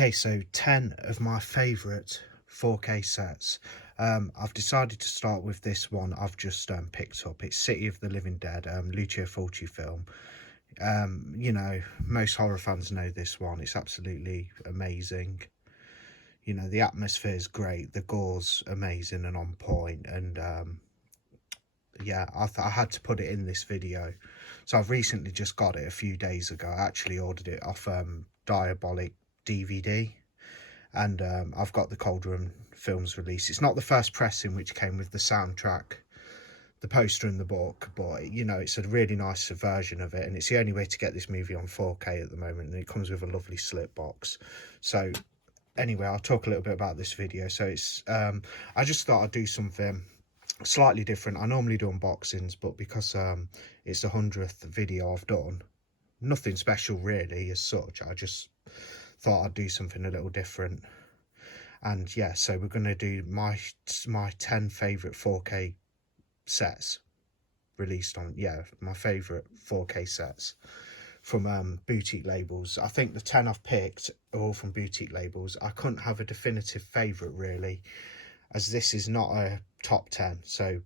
Okay, so 10 of my favourite 4K sets. I've decided to start with this one I've just picked up. It's City of the Living Dead, Lucio Fulci film. You know, most horror fans know this one. It's absolutely amazing. You know, the atmosphere is great, the gore's amazing and on point, and yeah, I had to put it in this video. So I've recently just got it a few days ago. I actually ordered it off Diabolic DVD, and I've got the Cauldron films release. It's not the first pressing, which came with the soundtrack, the poster and the book, but you know, it's a really nice version of it, and it's the only way to get this movie on 4K at the moment, and it comes with a lovely slip box. So anyway, I'll talk a little bit about this video. So it's I just thought I'd do something slightly different. I normally do unboxings, but because it's the 100th video I've done, nothing special really as such, I just thought I'd do something a little different. And yeah, so we're going to do my 10 favourite 4K sets released on, yeah, my favourite 4K sets from boutique labels. I think the 10 I've picked are all from boutique labels. I couldn't have a definitive favourite really, as this is not a top 10, so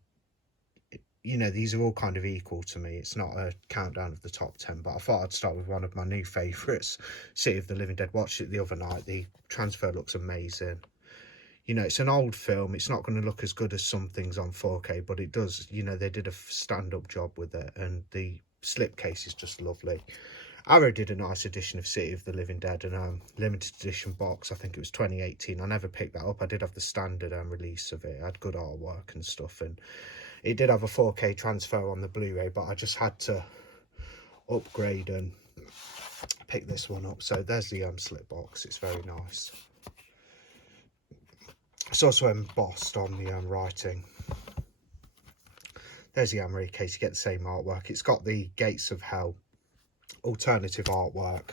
you know, these are all kind of equal to me. It's not a countdown of the top 10, but I thought I'd start with one of my new favourites, City of the Living Dead. Watched it the other night. The transfer looks amazing. You know, it's an old film. It's not going to look as good as some things on 4K, but it does, you know, they did a stand-up job with it, and the slipcase is just lovely. Arrow did a nice edition of City of the Living Dead, and limited edition box. I think it was 2018. I never picked that up. I did have the standard release of it. It had good artwork and stuff, and it did have a 4K transfer on the Blu-ray, but I just had to upgrade and pick this one up. So there's the slip box. It's very nice. It's also embossed on the writing. There's the Amory case. You get the same artwork. It's got the Gates of Hell alternative artwork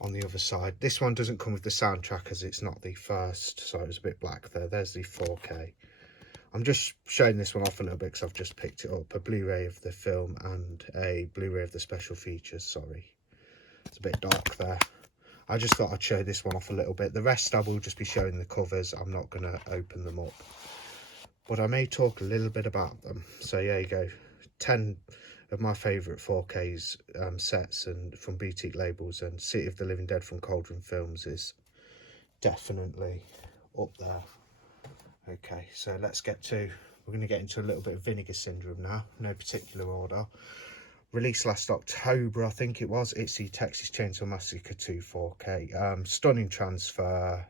on the other side. This one doesn't come with the soundtrack as it's not the first, so it was a bit black there. There's the 4K. I'm just showing this one off a little bit because I've just picked it up. A Blu-ray of the film and a Blu-ray of the special features. Sorry, it's a bit dark there. I just thought I'd show this one off a little bit. The rest I will just be showing the covers. I'm not going to open them up, but I may talk a little bit about them. So yeah, you go. 10 of my favourite 4Ks sets and from boutique labels, and City of the Living Dead from Cauldron Films is definitely up there. Okay, so we're going to get into a little bit of Vinegar Syndrome now, no particular order. Released last October, I think it was. It's the Texas Chainsaw Massacre 2 4K. Stunning transfer.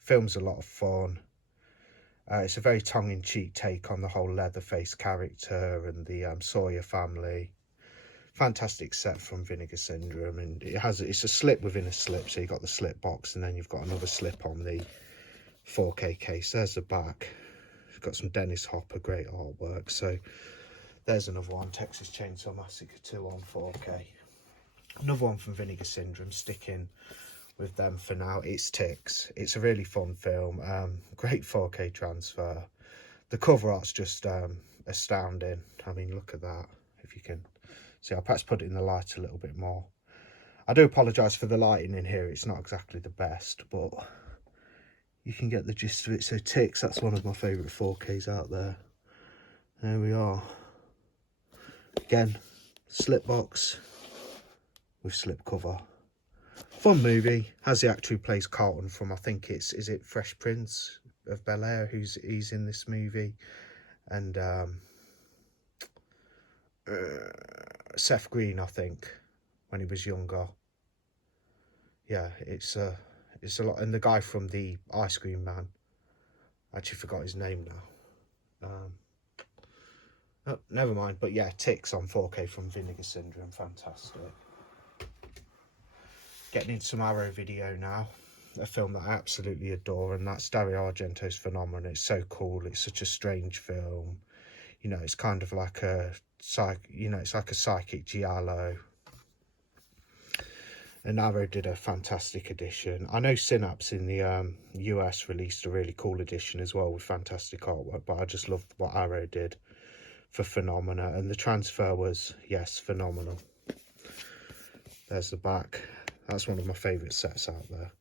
Film's a lot of fun. It's a very tongue-in-cheek take on the whole Leatherface character and the Sawyer family. Fantastic set from Vinegar Syndrome, and it's a slip within a slip, so you've got the slip box and then you've got another slip on the 4K case. There's the back. It's got some Dennis Hopper, great artwork. So there's another one, Texas Chainsaw Massacre 2 on 4K. Another one from Vinegar Syndrome, sticking with them for now. It's Ticks. It's a really fun film. Great 4K transfer. The cover art's just astounding. I mean, look at that. If you can see, I'll perhaps put it in the light a little bit more. I do apologise for the lighting in here. It's not exactly the best, but you can get the gist of it. So Ticks, that's one of my favourite 4Ks out there. There we are. Again, slip box with slip cover. Fun movie. Has the actor who plays Carlton from, I think is it Fresh Prince of Bel-Air, he's in this movie. And Seth Green, I think, when he was younger. Yeah, it's a lot. And the guy from the Ice Cream Man, I actually forgot his name now. Oh, never mind. But yeah, Ticks on 4K from Vinegar Syndrome, fantastic. Getting into some Arrow video now, a film that I absolutely adore, and that's Dario Argento's Phenomenon. It's so cool. It's such a strange film. You know, it's kind of like it's like a psychic giallo. And Arrow did a fantastic edition. I know Synapse in the US released a really cool edition as well with fantastic artwork, but I just loved what Arrow did for Phenomena, and the transfer was, yes, phenomenal. There's the back. That's one of my favourite sets out there.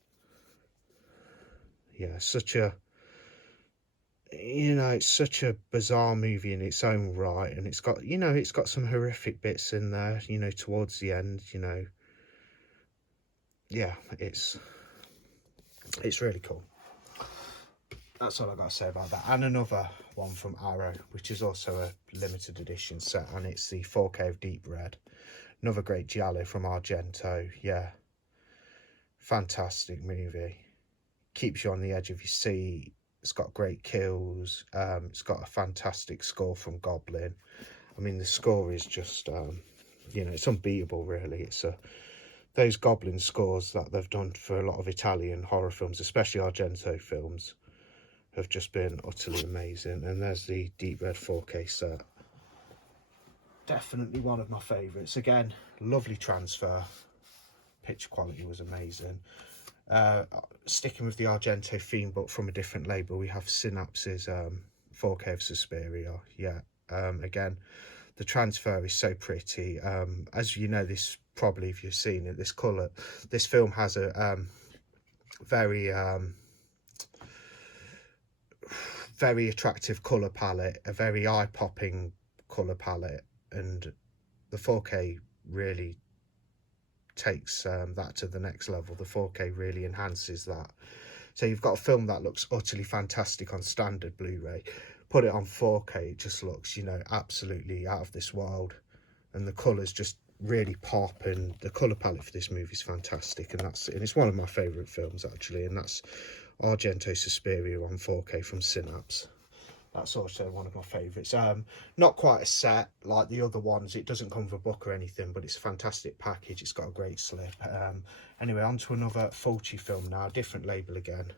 Yeah, such a, you know, it's such a bizarre movie in its own right, and it's got, you know, it's got some horrific bits in there, you know, towards the end, you know. Yeah, it's really cool. That's all I got to say about that. And another one from Arrow, which is also a limited edition set, and it's the 4K of Deep Red. Another great giallo from Argento. Yeah, fantastic movie. Keeps you on the edge of your seat. It's got great kills. It's got a fantastic score from Goblin. I mean, the score is just, you know, it's unbeatable, really. It's those Goblin scores that they've done for a lot of Italian horror films, especially Argento films, have just been utterly amazing. And there's the Deep Red 4K set. Definitely one of my favourites. Again, lovely transfer. Picture quality was amazing. Sticking with the Argento theme, but from a different label, we have Synapse's 4K of Suspiria. Yeah, again, the transfer is so pretty. As you know, this probably, if you've seen it, this film has a very very attractive colour palette, a very eye-popping colour palette, and the 4K really takes that to the next level. The 4K really enhances that. So you've got a film that looks utterly fantastic on standard Blu-ray, put it on 4K, it just looks, you know, absolutely out of this world, and the colours just really pop, and the colour palette for this movie is fantastic, and it's one of my favourite films actually, and that's Argento Suspiria on 4K from Synapse. That's also one of my favourites. Not quite a set like the other ones. It doesn't come with a book or anything, but it's a fantastic package. It's got a great slip. Anyway, on to another Fulci film now. Different label again.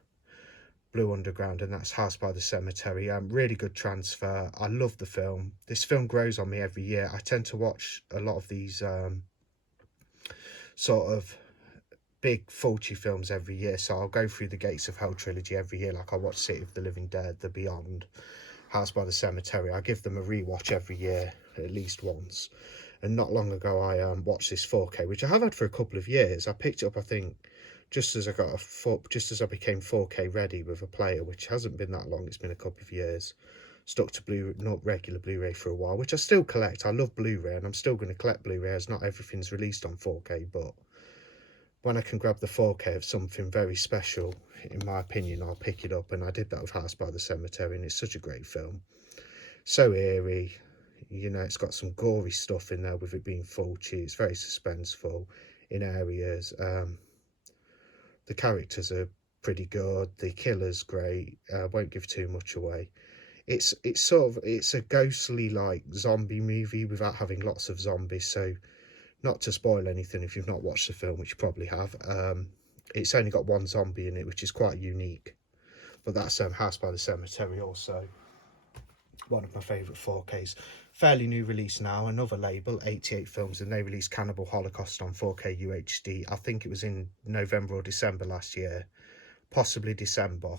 Blue Underground, and that's House by the Cemetery. Really good transfer. I love the film. This film grows on me every year. I tend to watch a lot of these sort of big Fulci films every year. So I'll go through the Gates of Hell trilogy every year. Like I watch City of the Living Dead, The Beyond, House by the Cemetery. I give them a rewatch every year, at least once. And not long ago, I watched this 4K, which I have had for a couple of years. I picked it up, I think, just as I became 4K ready with a player, which hasn't been that long. It's been a couple of years. Stuck to not regular Blu-ray for a while, which I still collect. I love Blu-ray, and I'm still going to collect Blu-ray, as not everything's released on 4K, but when I can grab the 4K of something very special, in my opinion, I'll pick it up. And I did that with House by the Cemetery, and it's such a great film. So eerie, you know, it's got some gory stuff in there with it being Fulci. It's very suspenseful in areas. The characters are pretty good. The killer's great. Won't give too much away. It's a ghostly, like, zombie movie without having lots of zombies. So, not to spoil anything if you've not watched the film, which you probably have, it's only got one zombie in it, which is quite unique. But that's House by the Cemetery, also one of my favourite 4Ks. Fairly new release now, another label, 88 Films, and they released Cannibal Holocaust on 4K UHD. I think it was in November or December last year, possibly December.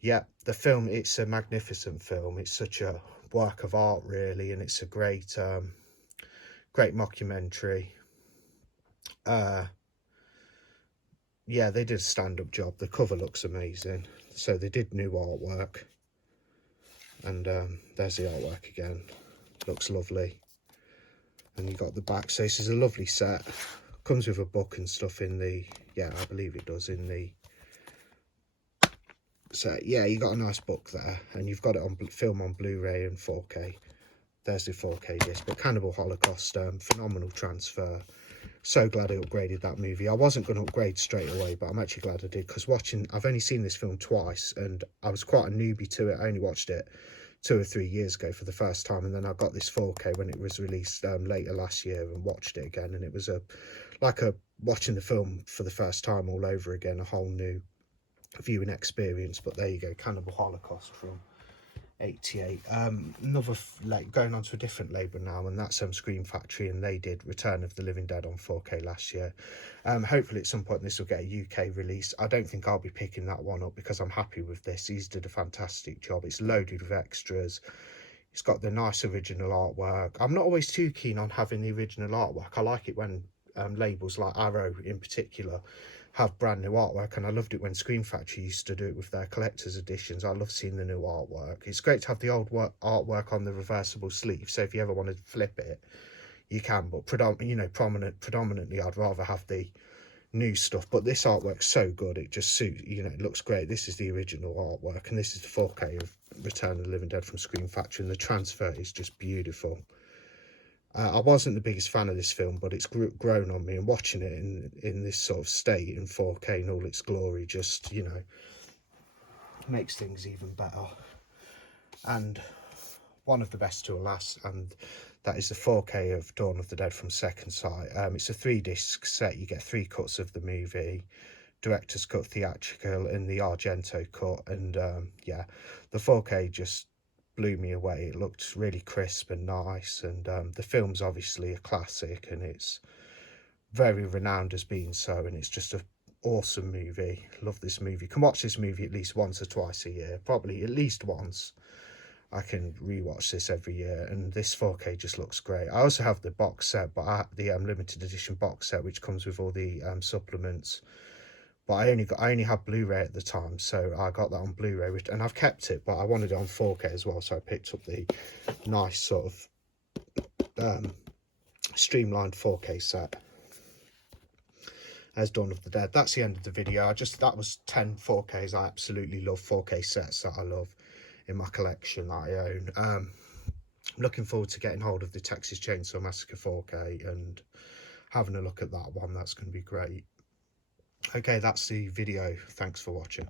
Yeah, the film, it's a magnificent film. It's such a work of art, really, and it's a great great mockumentary. Yeah, they did a stand-up job. The cover looks amazing. So they did new artwork, and there's the artwork again. Looks lovely. And you got the back. So this is a lovely set. Comes with a book and stuff in the, yeah, I believe it does, in the set. Yeah, you got a nice book there, and you've got it on film on Blu-ray and 4K. There's the 4K disc. But Cannibal Holocaust, phenomenal transfer. So glad I upgraded that movie. I wasn't going to upgrade straight away, but I'm actually glad I did, because I've only seen this film twice, and I was quite a newbie to it. I only watched it 2 or 3 years ago for the first time, and then I got this 4K when it was released later last year, and watched it again, and it was like watching the film for the first time all over again, a whole new viewing experience. But there you go, Cannibal Holocaust from 88. Another, like, going on to a different label now, and that's Scream Factory, and they did Return of the Living Dead on 4K last year. Hopefully at some point this will get a UK release. I don't think I'll be picking that one up, because I'm happy with this. He's did a fantastic job. It's loaded with extras. It's got the nice original artwork. I'm not always too keen on having the original artwork. I like it when labels like Arrow in particular have brand new artwork, and I loved it when Screen Factory used to do it with their collector's editions. I love seeing the new artwork. It's great to have the old artwork on the reversible sleeve, so if you ever want to flip it, you can, but predominantly I'd rather have the new stuff. But this artwork's so good, it just suits, it looks great. This is the original artwork, and this is the 4K of Return of the Living Dead from Screen Factory, and the transfer is just beautiful. I wasn't the biggest fan of this film, but it's grown on me, and watching it in this sort of state in 4K in all its glory just, makes things even better. And one of the best to last, and that is the 4K of Dawn of the Dead from Second Sight. It's a 3-disc set. You get 3 cuts of the movie, director's cut, theatrical, and the Argento cut. And yeah, the 4K just blew me away. It looked really crisp and nice, and the film's obviously a classic, and it's very renowned as being so, and it's just an awesome movie. Love this movie. You can watch this movie at least once or twice a year, probably at least once. I can rewatch this every year, and this 4K just looks great. I also have the box set, but the limited edition box set, which comes with all the supplements. But I only had Blu-ray at the time, so I got that on Blu-ray, and I've kept it, but I wanted it on 4K as well, so I picked up the nice sort of streamlined 4K set as Dawn of the Dead. That's the end of the video. That was 10 4Ks. I absolutely love 4K sets that I love in my collection that I own. I'm looking forward to getting hold of the Texas Chainsaw Massacre 4K and having a look at that one. That's going to be great. Okay, that's the video. Thanks for watching.